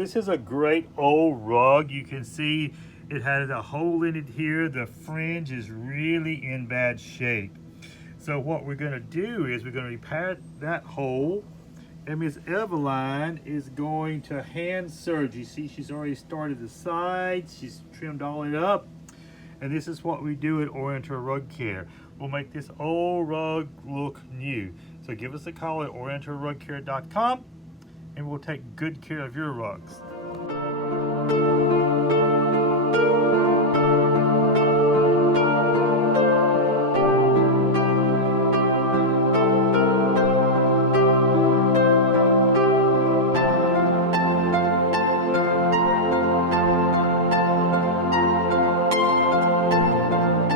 This is a great old rug. You can see it has a hole in it here. The fringe is really in bad shape. So what we're going to do is we're going to repair that hole, and Miss Eveline is going to hand serge. You see she's already started the sides. She's trimmed all it up. And this is what we do at Oriental Rug Care. We'll make this old rug look new. So give us a call at orientalrugcare.com and we'll take good care of your rugs.